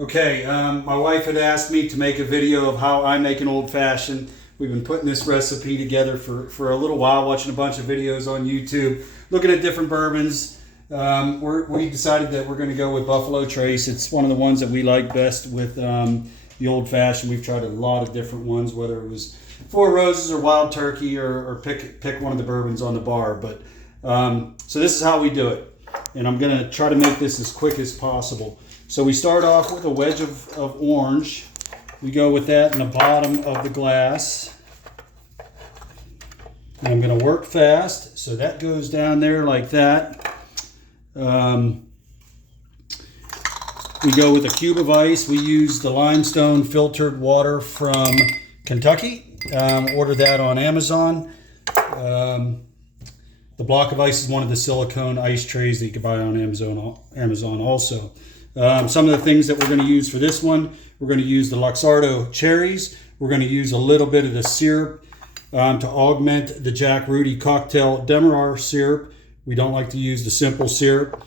Okay, my wife had asked me to make a video of how I make an old fashioned. We've been putting this recipe together for a little while, watching a bunch of videos on YouTube, looking at different bourbons. We decided that we're going to go with Buffalo Trace. It's one of the ones that we like best with the old fashioned. We've tried a lot of different ones, whether it was Four Roses or Wild Turkey or pick one of the bourbons on the bar. But so this is how we do it, and I'm going to try to make this as quick as possible. So we start off with a wedge of orange. We go with that in the bottom of the glass. And I'm going to work fast, so that goes down there like that. We go with a cube of ice. We use the limestone filtered water from Kentucky. Order that on Amazon. The block of ice is one of the silicone ice trays that you can buy on Amazon also. Some of the things that we're going to use for this one, we're going to use the Luxardo cherries. We're going to use a little bit of the syrup to augment the Jack Rudy cocktail Demerara syrup. We don't like to use the simple syrup.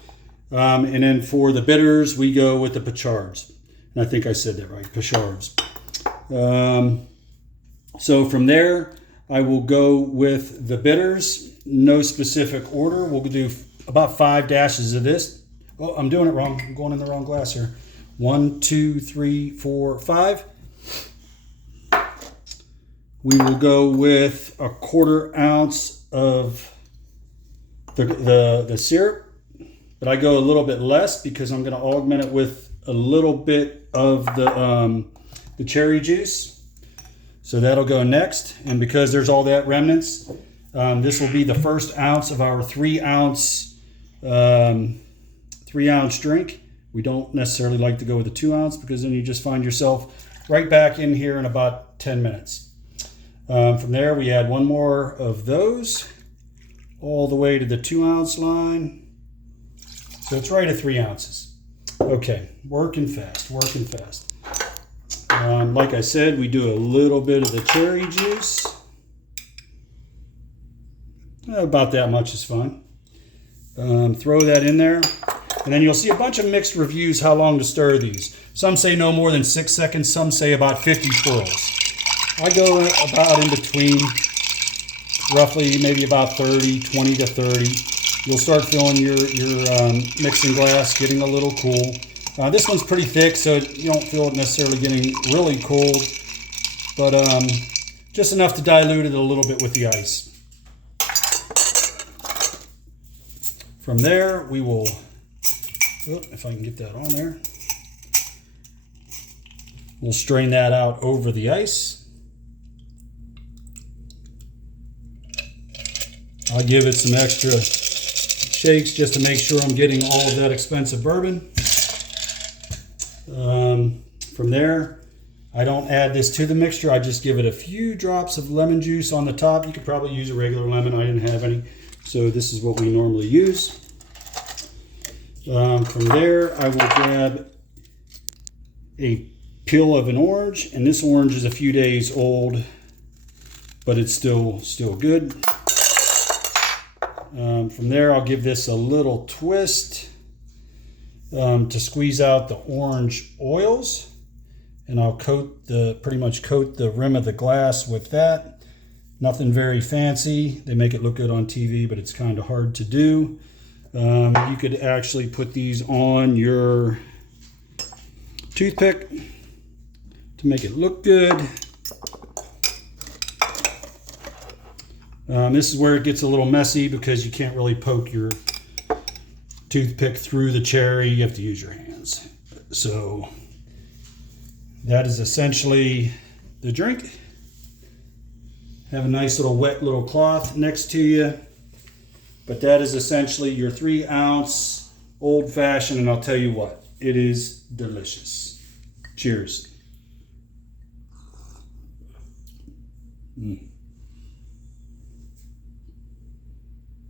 And then for the bitters, we go with the Pichards. And I think I said that right, Pichards. So from there, I will go with the bitters. No specific order. We'll do about 5 dashes of this. Oh, I'm doing it wrong. I'm going in the wrong glass here. 1, 2, 3, 4, 5. We will go with a 1/4 ounce of the syrup, but I go a little bit less because I'm going to augment it with a little bit of the cherry juice. So that'll go next. And because there's all that remnants, this will be the first ounce of our 3-ounce drink. We don't necessarily like to go with a 2-ounce because then you just find yourself right back in here in about 10 minutes. From there, we add 1 more of those all the way to the 2-ounce line. So it's right at 3 ounces. Okay, working fast. Like I said, we do a little bit of the cherry juice. About that much is fine. Throw that in there. And then you'll see a bunch of mixed reviews how long to stir these. Some say no more than 6 seconds. Some say about 50 twirls. I go about in between, roughly maybe about 30, 20 to 30. You'll start feeling your mixing glass getting a little cool. This one's pretty thick, so you don't feel it necessarily getting really cold, but just enough to dilute it a little bit with the ice. From there, we will, if I can get that on there, we'll strain that out over the ice. I'll give it some extra shakes just to make sure I'm getting all of that expensive bourbon. From there, I don't add this to the mixture. I just give it a few drops of lemon juice on the top. You could probably use a regular lemon. I didn't have any, so this is what we normally use. From there, I will grab a peel of an orange, and this orange is a few days old, but it's still good. From there, I'll give this a little twist to squeeze out the orange oils, and I'll pretty much coat the rim of the glass with that. Nothing very fancy. They make it look good on TV, but it's kind of hard to do. You could actually put these on your toothpick to make it look good. This is where it gets a little messy because you can't really poke your toothpick through the cherry. You have to use your hands. So that is essentially the drink. Have a nice little wet little cloth next to you. But that is essentially your 3-ounce old fashioned, and I'll tell you what, it is delicious. Cheers.